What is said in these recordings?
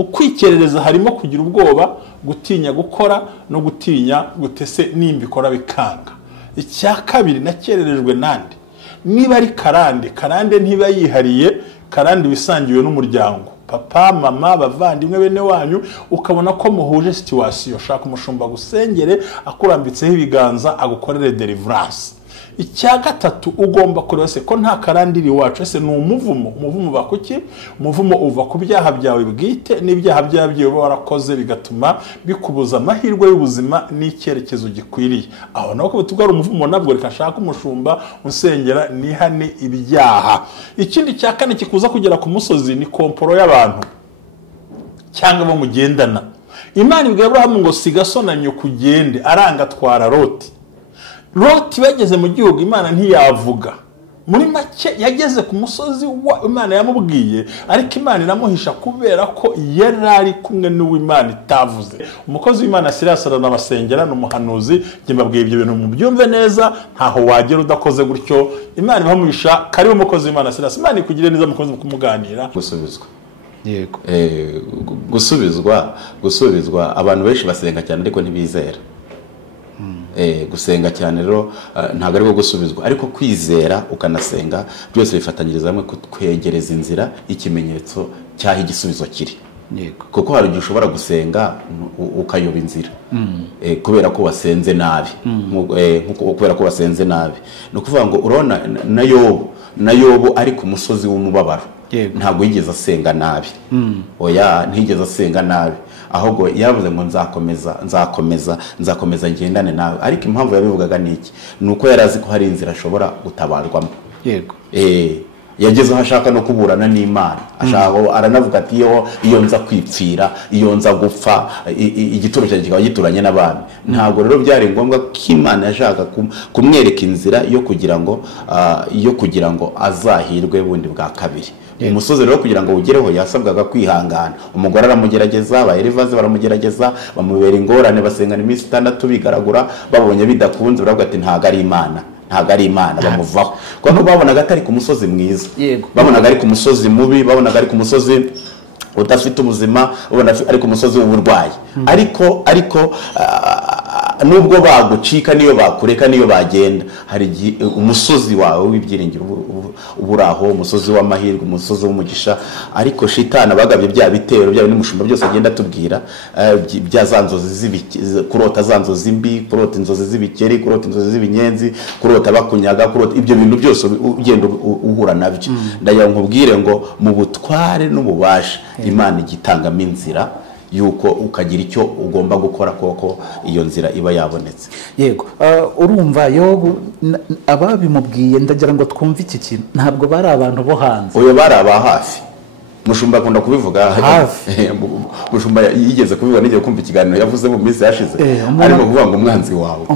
Ukwikerereza harimo kugira ubwoba, gutinya gukora no gutinya gutese nimbikora bikanga. Icya kabiri nakererejwe nande. Niba ari karande ntiba yihariye, karande bisangiwe n'umuryango. Papa, mama, bavandimwe bene wanyu, ukabona ko muhuje situation, shaka umushumba gusengere akurambitseho ibiganza agukorere deliverance. Icya gatatu ugomba kureba se ko nta karandiri wacu ese ni umuvumo bakuki, umuvumo uva ku byaha byawe bwite n'ibyaha byabyo warakoze bigatuma bikubuza amahirwe y'ubuzima n'icyerekezo gikwiriye. Aho naho ko tugara umuvumo nabwo reka shaka umushumba usengera nihane ibyaha. Ikindi cya kane kikuza kugera ku musozi ni komporo y'abantu cyangwa bo mugendana. Imana ibwira Abrahamu ngo sigasonanye kugende, aranga twara Loti. Loti bageze mu gihugu Imana ntiyavuga. Muri make yageze ku musozi wa Imana yamubwiye, ariko Imana iramuhisha kubera ko yarari kumwe n'uw'Imana itavuze. Umukozi w'Imana Sirasarana abasengera n'umuhanuzi, nge mbabwiye ibyo bintu mu byumve neza, ntaho wagera udakoze gutyo. Imana ibamuhisha kari umukozi w'Imana Sirasa. Imana ikugire neza mukozi kumuganira. Gusubizwa. Yego. Gusubizwa abantu benshi basenga cyane ariko ntibizera. Gusenga cyane rero ntago ari gusubizwa, ariko kwizera ukanasenga byose bifatanyiriza hamwe kwegereza inzira ikimenyetso cyaho igisubizo kiri. Yego. Kuko hari ushobora gusenga ukayoba inzira kubera ko wasenze nabi, kubera ko wasenze nabi. No kuvuga ngo urona na Yobu ari ku musozi w'umubabaro, ntago yigeze asenga nabi. Oya, ntigeze asenga nabi, ahubwo yavuze ngo nzakomeza ngendane nawe. Ariko impamvu yabivugaga niki nuko yarazi ko hari inzira ashobora gutabarwamo. Yego. Yageze aho ashaka no kuburana n'Imana, ashaka aranavuga ati iyo nza kwipfira, iyo nza gupfa, igituro cyanjye kikaba gituranye n'abami. Ntabwo rero byari ngombwa ko Imana yashaka kumwereka inzira yo kugira ngo azahirwe bundi bwa kabiri. Umusozi rero kugira ngo ugereho yasabwaga kwihangana. Umugore aramugerageza, abayerivaze baramugerageza, bamubera ingorane, basengana iminsi 6 bigaragura, babonye bidakunze baravuga ati ntago ari Imana, bamuvaho. Kuko babonaga atari ku musozi mwiza, babonaga ari ku musozi mubi, babonaga ari ku musozi udafite ubuzima, ubona ari ku musozi w'uburwayi. Ariko nubwo bagucika niyo bakureka niyo bagenda, hari umusozi wawe w'ibyiringiro uburaho, umusozi w'amahirwe, umusozi w'umugisha. Ariko shitana bagabye bya bitero bya n'umushumba byose agenda tubwira, bya zanzozi kurota zanzozi mbi, kurota inzozi z'ibikeri, kurota inzozi z'ibinyenzi, kurota bakunyaga, kurota ibyo bintu byose ugenda uhura nabyo. Ndagira nkubwire ngo mu butware n'ububasha Imana igitangamo inzira yuko ukagira icyo ugomba gukora koko iyo nzira iba yabonetse. Yego. Urumva Yobu ababimubwiye ndagira ngo twumve iki kintu, ntabwo bari abantu bo hanze. Oyo bari aba hafi. Mushumba akunda kubivuga hafi. Mushumba yigeze kubivuga n'igihe kumva ikiganiro yavuze mu minsi yashize, ariko kuvuga ngo umwanzi wawe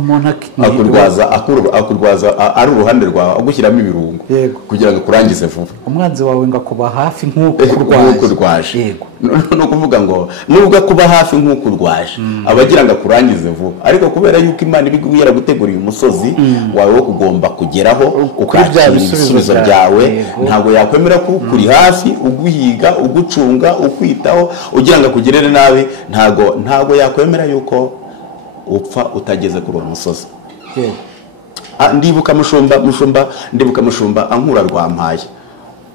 akurwaza ari uruhande rwawe agushyiramo ibirungo kugira ngo kurangize vuba. Umwanzi wawe ngakuba hafi nk'uko urwaje. No kuvuga ngo nubwo kuba hafi nk'uko urwaje abagira ngo akurangize vuba, ariko kubera yuko Imana ibigubira gutegurira umusozi wawe wo kugomba kugeraho ukakira ibisubizo byawe, ntabwo yakwemera ko kuri hafi uguhiga, ugucunga, ukwitaho ugira ngo akugerere nabi. Ntabwo yakwemera yuko upfa utageze kuri uwo musozi. Ndibuka mushumba ankura Rwampaye,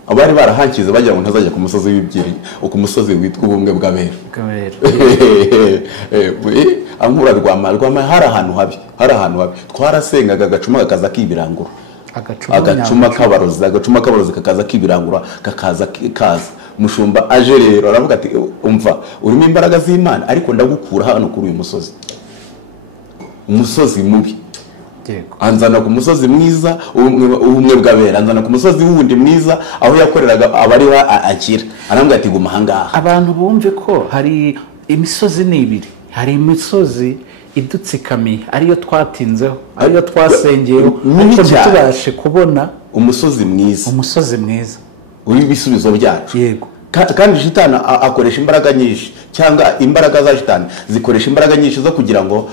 abari barahankize bagira ngo ntazajya ku musozi w'ibyiri, ku musozi witwa ubumwe bw'abera. Ankura Rwampaye hari ahantu habi, twarasengaga agacuma kakaza kibirangura, agacuma kabarozi kakaza kibirangura, kakaza mushumba aje rero aravuga ati umva urimo imbaraga z'Imana, ariko ndagukura hano kuri uyu umusozi mubi. Anzana ku musozi mwiza ubumwe bw'abera, anzana ku musozi wundi mwiza aho yakoreraga abari akira. Arambwira ati guma hangaha. Abantu bumve ko hari imisozi n'ibiri, hari imisozi idutsikamiye ariyo twatinzeho, ariyo twasengeyeho, ariko tubashe kubona umusozi mwiza uri ibisubizo byacu. Yego. kandi shitani akoresha imbaraga nyinshi, cyangwa imbaraga za shitani zikoresha imbaraga nyinshi zo kugira ngo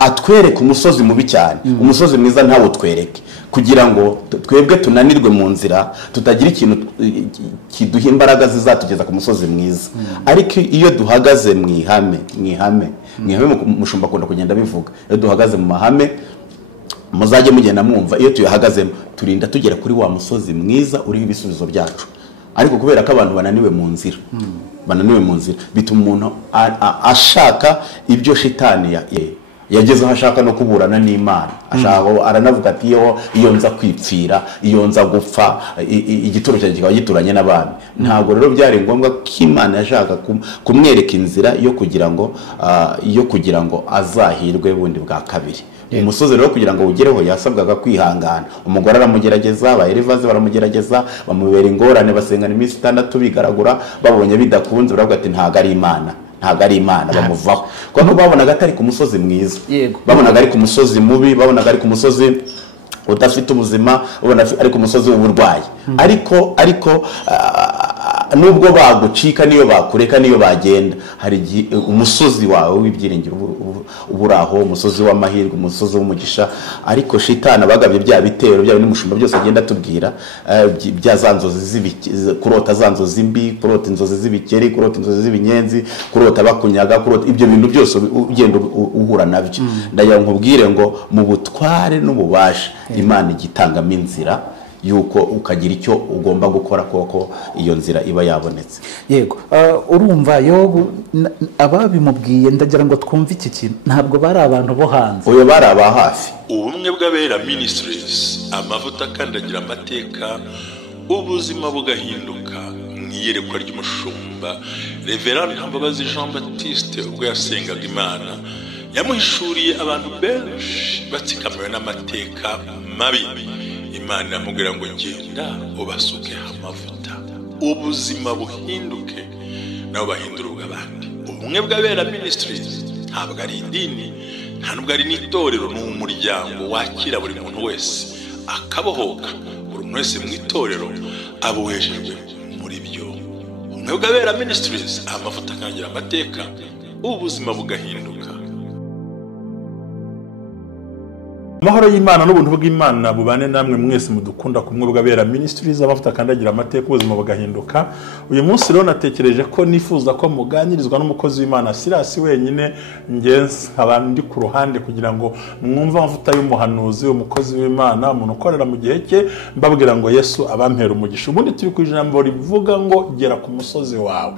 atwereke umusozi mubi cyane, umusozi mwiza ntawo twereke, kugira ngo twebwe tunanirwe mu nzira, tutagira ikintu kiduha imbaraga zizatugeza ku musozi mwiza. Ariko iyo duhagaze mu ihame mushumba akunda kugenda bivuga, iyo duhagaze mu mahame muzajye mugenda mwumva, iyo tuyahagazemo turinda tugera kuri wa musozi mwiza uriho ibisubizo byacu. Ariko kubera ko abantu bananiwe mu nzira, bituma umuntu ashaka ibyo shitani yagezeho, ashaka no kuburana n'Imana, aranavuga ati iyo nza kwipfira, iyo nza gupfa, igituro cyanjye kikaba gituranye n'abami. Ntabwo rero byari ngombwa ko Imana yashaka kumwereka inzira yo kugira ngo azahirwe bundi bwa kabiri. Umusozi rero kugira ngo ugereho yasabwaga kwihangana. Umugore aramugerageza, abaherevaze baramugerageza, bamubera ingorane, basengana iminsi 6 bigaragura, babonye bidakunze baravuga ati ntago ari Imana, bamuvaho. Kuko babonaga atari ku musozi mwiza, babonaga ari ku musozi mubi, babonaga ari ku musozi udafite ubuzima, ubona ari ku musozi w'uburwayi. Ariko nubwo bagucika, niyo bakureka, niyo bagenda, hari umusozi wawe w'ibyiringiro uburaho, umusozi w'amahirwe, umusozi w'umugisha. Ariko shitani bagabye bya bitero bya n'umushumba byose agenda tubwira, bya zanzozi kurota zanzozi mbi, kurota inzozi z'ibikeri, kurota inzozi z'ibinyenzi, kurota bakunyaga, kurota ibyo bintu byose ugenda uhura nabyo. Ndagira nkubwire ngo mu butware n'ububasha Imana igitangamo inzira yuko ukagira icyo ugomba gukora, koko iyo nzira iba yabonetse. Yego, urumva Yobu ababimubwiye, ndagira ngo twumve iki kintu, ntabwo bari abantu bo hanze, oyo bari aba hafi. Ubumwe bw'Abera Ministries, amavuta akandagira amateka, ubuzima bugahinduka. Mwiyerekwa ry'umushumba Reverend Ntambabazi Jean Baptiste ubwo yasengaga Imana, yamuhishuriye abantu benshi batsikamiwe n'amateka mabi. Imana yamubwira ngo genda ubasuke amavuta, ubuzima buhinduke, nabo bahindura ubw'abandi. Ubumwe bw'Abera Ministries ntabwo ari idini, nta nubwo ari n'itorero, ni umuryango wakira buri muntu wese akabohoka. Buri muntu wese mu itorero abuhejejwe muri byo. Ubumwe bw'Abera Ministries, amavuta akandagira amateka, ubuzima bugahinduka. Amahoro y'Imana n'ubuntu bw'Imana bubane namwe mwese mudukunda ku Bumwe bw'Abera Ministries, amavuta akandagira amateka, ubuzima bugahinduka. Uyu munsi rero natekereje ko nifuza ko muganirizwa n'umukozi w'Imana Silas wenyine, ngenzi abandi ku ruhande, kugira ngo mwumve amavuta y'umuhanuzi, umukozi w'Imana, umuntu ukorera mu gihe cye, mbabwira ngo Yesu abampera umugisha. Ubundi turi ku ijambo rivuga ngo gera ku musozi wawe.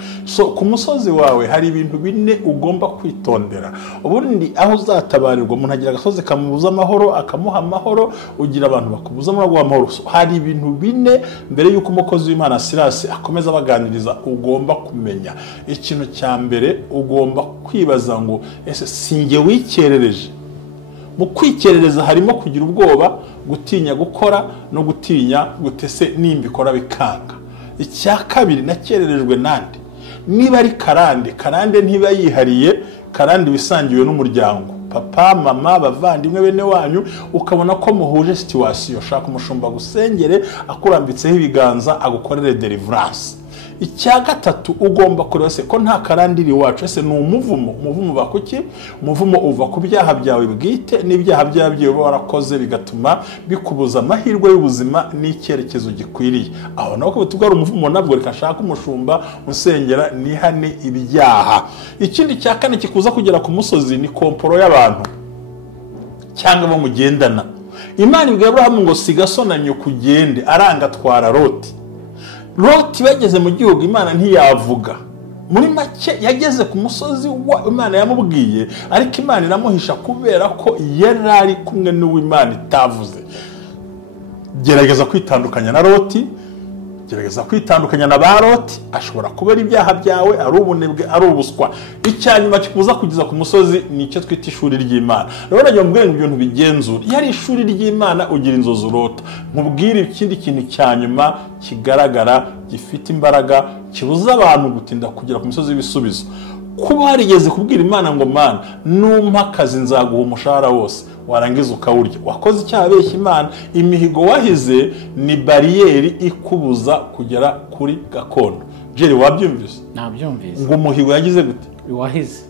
Ku musozi wawe hari ibintu bine ugomba kwitondera. Ubundi aho uzatabarirwa, umuntu agira agasozi kamubuza amahoro, akamuha amahoro, ugira abantu bakubuza amahoro. Hari ibintu bine mbere yuko umukozi w'Imana Silas akomeza baganiriza ugomba kumenya. Ikintu cya mbere ugomba kwibaza ngo ese singe wikerereje? Mu kwikerereza harimo kugira ubwoba, gutinya gukora, no gutinya gutese nimbikora bikanga. Icya kabiri, nakererejwe nande? Niba ari karande ntiba yihariye, karande bisangiwe n'umuryango, papa, mama, bavandimwe, bene wanyu, ukabona ko muhuje situation, shaka umushumba gusengere akurambitseho ibiganza agukorere deliverance. Icya gatatu, ugomba kureba se ko nta karandiri wacu, ese ni umuvumo bakuki? Umuvumo uva ku byaha byawe bwite, n'ibyaha byawe warakoze bigatuma bikubuza amahirwe y'ubuzima n'icyerekezo gikwiriye. Aho naho ko tubwara umuvumo, nabwo reka shaka umushumba usengera nihane ibyaha. Ikindi cya kane kikuza kugera ku musozi ni komporo y'abantu cyangwa bo mugendana. Imana ibwira Abrahamu ngo siga so na nyoko ugende, aranga atwara Loti bageze mu gihugu Imana ntiyavuga. Muri make yageze ku musozi wa Imana yamubwiye, ariko Imana iramuhisha kubera ko yari ari kumwe n'Uwimana itavuze. Gerageza kwitandukanya na Loti, gerageza kwitandukanya na ba Loti, ashobora kubera ibyaha byawe, ari ubunebwe, ari ubuswa. Icyanyuma kikuza kugeza ku musozi ni icyo twita ishuri ry'Imana. Rero nagiye mbwira ngo ibintu bigenzura. Yari ishuri ry'Imana ugira inzozi urota. Nkubwire ikindi kintu cyanyuma kigaragara, gifite imbaraga, kibuza abantu gutinda kugera ku misozi y'ibisubizo. Kuba warigeze kubwira Imana ngo Mana, numpa akazi nzaguha umushahara wose, warangiza ukawurya, wakoze icyaha abeshya Imana. Imihigo wahize ni bariyeri ikubuza kugera kuri gakondo. Jerry wabyumvise nabyumvise ngo umuhigo yagize gute wahize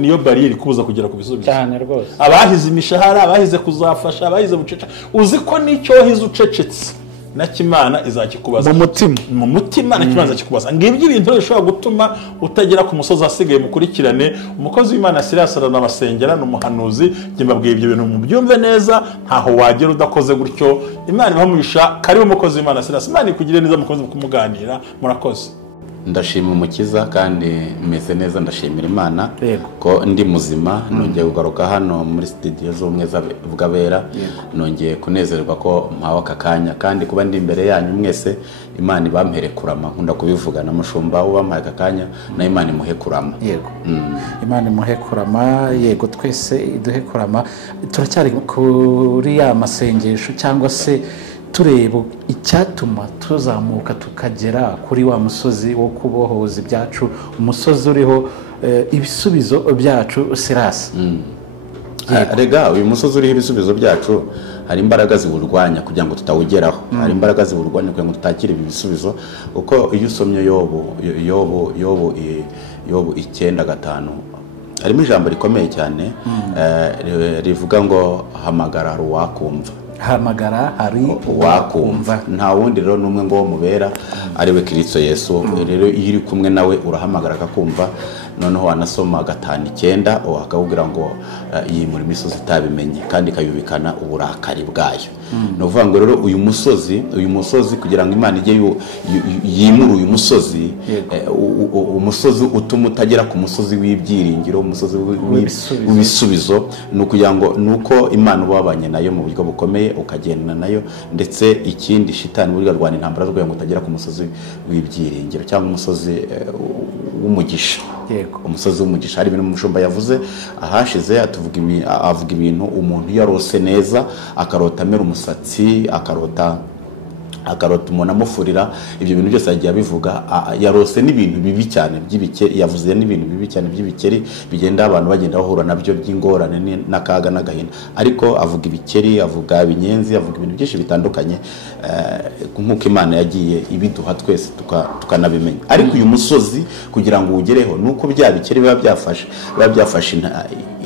niyo bariyeri kubuza kugera ku bisubizo cyane rwose abahize imishahara abahize kuzafasha abahize bucece uzi ko nicyo wahize ucecetse na Kimana izakikubaza mu mutima na Kimana izakikubaza ngibyo ibintu bishobora gutuma utagera ku musozi asigaye mukurikirane umukozi w'Imana Silas n'abasengera n'umuhanuzi nge mbabwiye ibyo bintu mu byumve neza ntaho wagera udakoze gutyo Imana ibamuhisha karibu umukozi w'Imana Silas Imana ikugire neza mukoze kumuganira murakoze ndashima umukiza kandi meze neza ndashimira Imana ko ndi muzima nongeye kugaruka hano muri studio z'ubumwe bw'abera nongeye kunezerwa ko mpawe aka kanya kandi kuba ndi imbere yanyu mwese Imana ibampere kurama nkunda kubivuga na mushumba ubampaye aka kanya na Imana imuhe kurama yego Imana imuhe kurama yego twese iduhe kurama turacyari kuri ya masengesho cyangwa se tureba icyatuma tuzamuka tukagera kuri wa musozi wo kubohoza ibyacu umusozi uriho ibisubizo byacu Silas rega uyu musozi uriho ibisubizo byacu hari imbaraga ziwurwanya kugira ngo tutawugeraho hari imbaraga ziwurwanya kugira ngo tutakire ibi bisubizo uko iyo usomye yobu 9:5 harimo ijambo rikomeye cyane rivuga ngo hamagara uwakumva hamagara hari wakumva nta wundi rero numwe ngo mubera ari we Kristo Yesu rero iyo iri kumwe nawe urahamagara akakumva noneho wanasoma 5:9 akakubwira ngo yimura imisozi itabimenye kandi kayubikana uburakari bwayo no kuvuga ngo rero uyu musozi kugira ngo Imana ije yimura uyu musozi umusozi utuma utagera ku musozi w'ibyiringiro umusozi w'ibisubizo nukugira ngo nuko Imana ubabanye nayo mu buryo bukomeye ukagenda nayo ndetse ikindi shitani burya rwana intambara rwo ngo utagera ku musozi w'ibyiringiro cyangwa umusozi w'umugisha umusozi w'umugisha hari ibintu umushumba yavuze ahashize avuga ibintu umuntu yarose neza akarota amera umusatsi akarota umuntu amufurira ibyo bintu byose yagiye abivuga yarose n'ibintu bibi cyane by'ibikeri yavuze n'ibintu bibi cyane by'ibikeri bigenda abantu bagenda bahura nabyo by'ingorane n'akaga n'agahinda ariko avuga ibikeri avuga ibinyenzi avuga ibintu byinshi bitandukanye nk'uko Imana yagiye ibiduha twese tukanabimenya ariko uyu musozi kugira ngo uwugereho nuko bya bikeri biba byafashe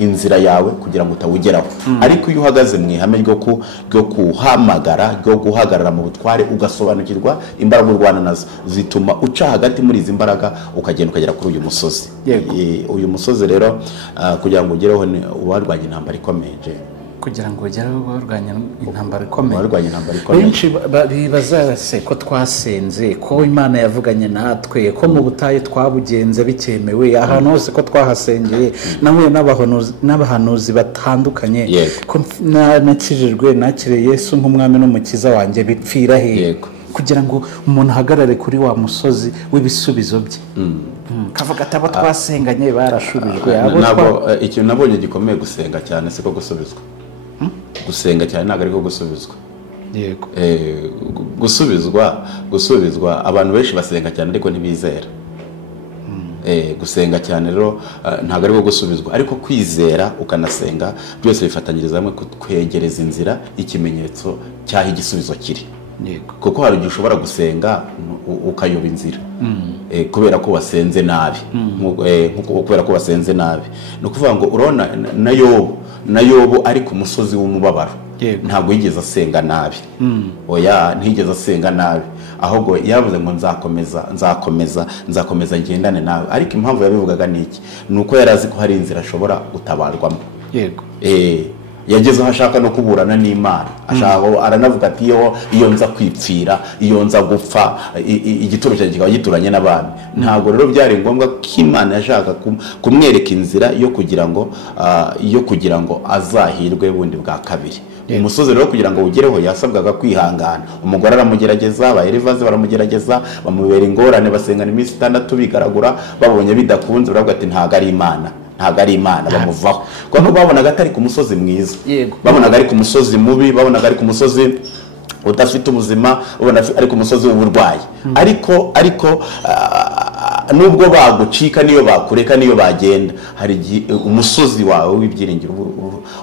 inzira yawe kugira ngo utawugeraho ariko iyo uhagaze mu ihame ryo kuhamagara ryo guhagarara mu butware ugasobanukirwa imbaraga urwana nazo zituma uca hagati muri izi mbaraga ukagenda ukagera kuri uyu musozi uyu musozi rero kugira ngo ugereho ubarwanya intambara ikomeye kugira ngo ugereho ubarwanya intambara ikomeye benshi bibaza se ko twasenze ko Imana yavuganye natwe ko mu butayu twabugenze bikemewe ahantu hose ko twahasengeye nahuye n'abahanuzi batandukanye ko nakijijwe nakire Yesu nk'umwami n'umukiza wanjye bipfira he kugira ngo umuntu ahagarare kuri wa musozi w'ibisubizo bye kavuga atabo twasenganye barashubijwe nabo ikintu nabonye gikomeye gusenga cyane siko gusubizwa gusenga cyane ntabwo ariko gusubizwa yego gusubizwa abantu benshi basenga cyane ariko ntibizera gusenga cyane rero ntabwo ariko gusubizwa ariko kwizera ukanasenga byose bifatanyiriza hamwe kwegereza inzira ikimenyetso cyaho igisubizo kiri kuko hari igihe ushobora gusenga ukayoba inzira kubera ko wasenze nabi kubera ko wasenze nabi ni ukuvuga ngo urabona na yobu ari ku musozi w'umubabaro ntabwo yigeze asenga nabi oya ntiyigeze asenga nabi ahubwo yavuze ngo nzakomeza ngendane nawe ariko impamvu yabivugaga ni iki ni uko yari azi ko hari inzira ashobora gutabarwamo yageze aho ashaka no kuburana n'Imana aranavuga ati iyo nza kwipfira iyo nza gupfa igituro cyanjye kikaba gituranye n'abami ntabwo rero byari ngombwa ko Imana yashaka kumwereka inzira yo kugira ngo azahirwe bundi bwa kabiri umusozi rero kugira ngo ugereho yasabwaga kwihangana umugore aramugerageza abayerevaze baramugerageza bamubera ingorane basengana iminsi 6 bigaragura babonye bidakunze baravuga ati ntago ari Imana bamuvaho kuko babonaga atari ku musozi mwiza babonaga ari ku musozi mubi babonaga ari ku musozi udafite ubuzima ubona ari ku musozi w'uburwayi ariko nubwo bagucika niyo bakureka niyo bagenda, hari umusozi wawe w'ibyiringiro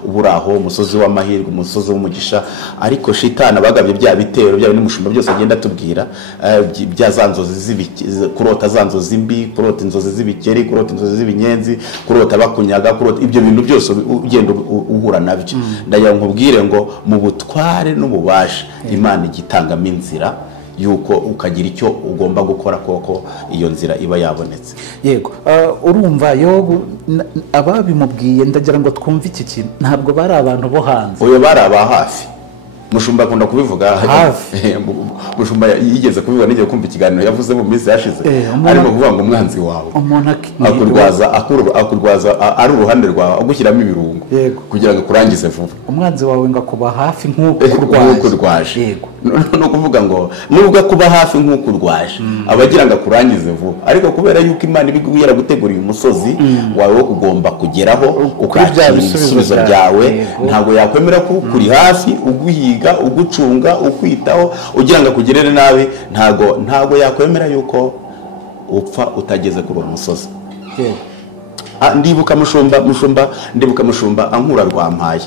uburaho, umusozi w'amahirwe, umusozi w'umugisha. Ariko shitani abagabye bya bitero bya n'umushumba byose agenda tubwira, bya zanzozi kurota zanzozi mbi, kurota inzozi z'ibikeri, kurota inzozi z'ibinyenzi, kurota bakunyaga, kurota ibyo bintu byose ugenda uhura nabyo. Ndagira nkubwire ngo mu butware n'ububasha Imana igitangamo inzira yuko ukagira icyo ugomba gukora koko iyo nzira iba yabonetse. Yego, urumva Yobu ababimubwiye ndagira ngo twumve iki kintu ntabwo bari abantu bo hanze, oyo bari aba hafi. Mushumba akunda kubivuga hafi. Mushumba yigeze kubivuga n'igihe kumva ikiganiro yavuze mu minsi yashize, arimo kuvuga ngo umwanzi wawe akurwaza ari uruhande rwawe agushyiramo ibirungo kugira ngo akurangize vuba. Umwanzi wawe ngo akuba hafi nk'uko urwaje. No kuvuga ngo nubwo akuba hafi nk'uko urwaje abagira ngo akurangize vuba, ariko kubera yuko Imana ibiguhera gutegura uyu musozi wawe wo kugomba kugeraho ukakira ibisubizo byawe, ntabwo yakwemera ko kuri hafi uguhiga ugucunga ukwitaho ugira ngo akugerere nabi. Ntago yakwemera yuko upfa utageze kuri uwo musozi. Ndibuka mushumba ankura Rwampaye,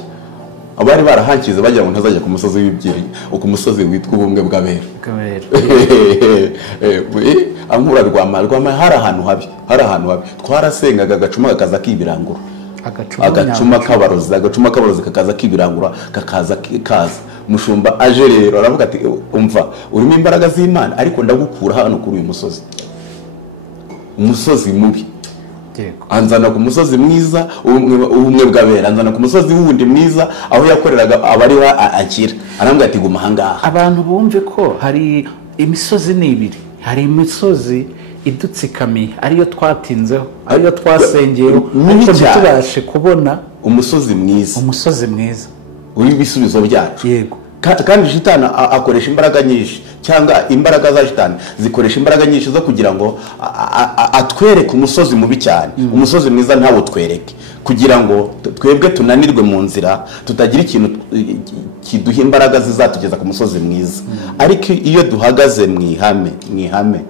abari barahankize bagira ngo ntazajya ku musozi w'ibyiringiro, ku musozi witwa ubumwe bw'abera. Ankura Rwampaye hari ahantu habi, twarasengaga agacuma kakaza kibirangura, agacuma kabarozi kakaza kibirangura kakaza Mushumba aje rero aravuga ati umva urimo imbaraga z'Imana ariko ndagukura hano kuri uyu musozi, umusozi mubi. Anzana ku musozi mwiza ubumwe bw'abera, anzana ku musozi wundi mwiza aho yakoreraga abari akira. Arambwira ati guma hangaha. Abantu bumve ko hari imisozi n'ibiri, hari imisozi idutsikamiye ariyo twatinzeho, ariyo twasengeyeho, ariko tubashe kubona umusozi mwiza uri bisubizo byacu. Yego, kandi shitani akoresha imbaraga nyinshi, cyangwa imbaraga za shitani zikoresha imbaraga nyinshi zo kugira ngo atwereke umusozi mubi cyane. Umusozi mwiza ntawo twereke kugira ngo twebwe tunanirwe mu nzira, tutagira ikintu kiduha imbaraga zizatugeza ku musozi mwiza. Ariko iyo duhagaze mu ihame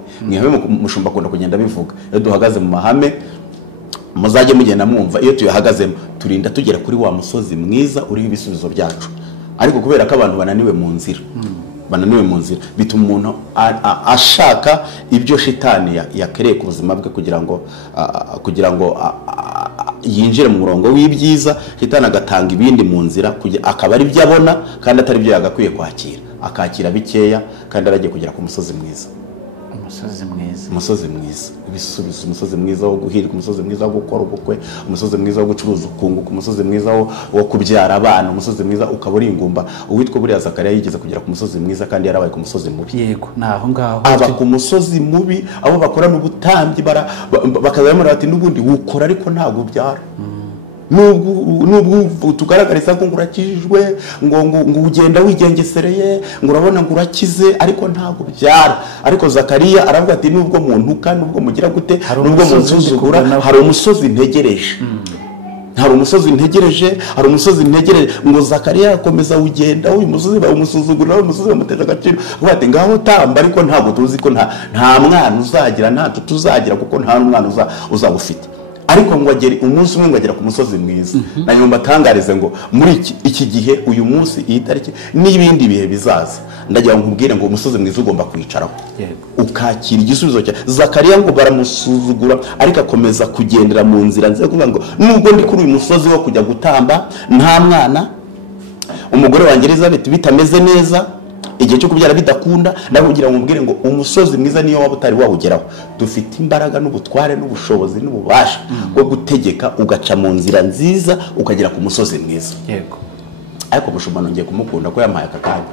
Mushumba akunda kugenda bivuga, iyo duhagaze mu mahame muzajye mugenda mwumva, iyo tuyahagazemo turinda tugera kuri wa musozi mwiza uriho ibisubizo byacu. Ariko kubera ko abantu bananiwe mu nzira, bituma umuntu ashaka ibyo shitani yakereye ku buzima bwe kugira ngo yinjire mu murongo w'ibyiza. Shitani agatanga ibindi mu nzira akaba ari byo abona kandi atari byo yagakwiye kwakira, akakira bikeya kandi aragiye kugera ku musozi mwiza. Umusozi mwiza ibisubizo, umusozi mwiza wo guhirwa, umusozi mwiza wo gukora ubukwe, umusozi mwiza wo gucuruza ukunguka, umusozi mwiza wo kubyara abana, umusozi mwiza ukaba uri ingumba. Uwitwa buriya Zakariya yigeze kugera ku musozi mwiza kandi yarabaye ku musozi mubi. Yego, naho ngaho aba ku musozi mubi, abo bakora n'ubutambyi bakazamura bati n'ubundi wukora ariko ntago byara. Nubwo tugaragariza ngo urakijijwe, ngo ugenda wigengesereye, ngo urabona ngo urakize, ariko ntago byara. Ariko Zakariya aravuga ati nubwo muntu kandi nubwo mugira gute, nubwo munsuzugura, hari umusozi ntegereje. Hari umusozi ntegereje ngo Zakariya akomeza ugenda uyu musozi bamusuzugura, uyu musozi bamuteza agaciro, bati ngaho tamba, ariko ntago tuzi ko nta mwana uzagira, nta tuzagira kuko nta n'umwana uzabufite. Ariko ngo agere umunsi umwe ngo agera ku musozi mwiza. Na nyuma atangarize ngo muri iki gihe, uyu munsi, iyi tariki n'ibindi bihe bizaza, ndagira ngo nkubwire ngo umusozi mwiza ugomba kwicaraho ukakira igisubizo cya Zakariya. Ngo baramusuzugura ariko akomeza kugendera mu nzira nziza, kuvuga ngo nubwo ndi kuri uyu musozi wo kujya gutamba nta mwana, umugore wanjye Elizabeth bitameze neza, igihe cyo kubyara bidakunda, ndakugira ngo mbwire ngo umusozi mwiza niyo waba utari wawugeraho, dufite imbaraga n'ubutware n'ubushobozi n'ububasha bwo gutegeka ugaca mu nzira nziza ukagera ku musozi mwiza. Yego, ariko Mushumba nongeye kumukunda ko yampaye akakanya.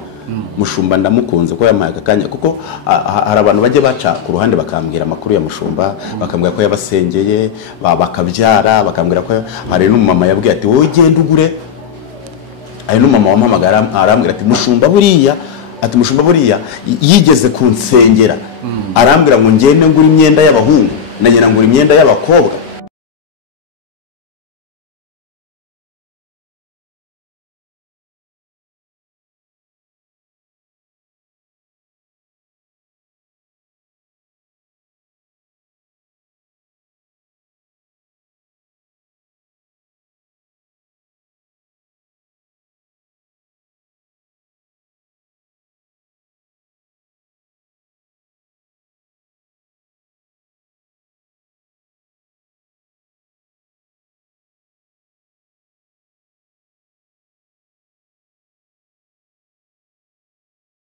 Mushumba ndamukunze ko yampaye akakanya, kuko hari abantu bajye baca ku ruhande bakambwira amakuru ya Mushumba, bakambwira ko yabasengeye bakabyara, bakambwira ko hari n'umumama yabwiye ati wowe genda ugure. Hari n'umumama wampamagara arambwira ati Mushumba buriya yigeze kunsengera, arambwira ngo ngende ngura imyenda y'abahungu, nagenda ngura imyenda y'abakobwa.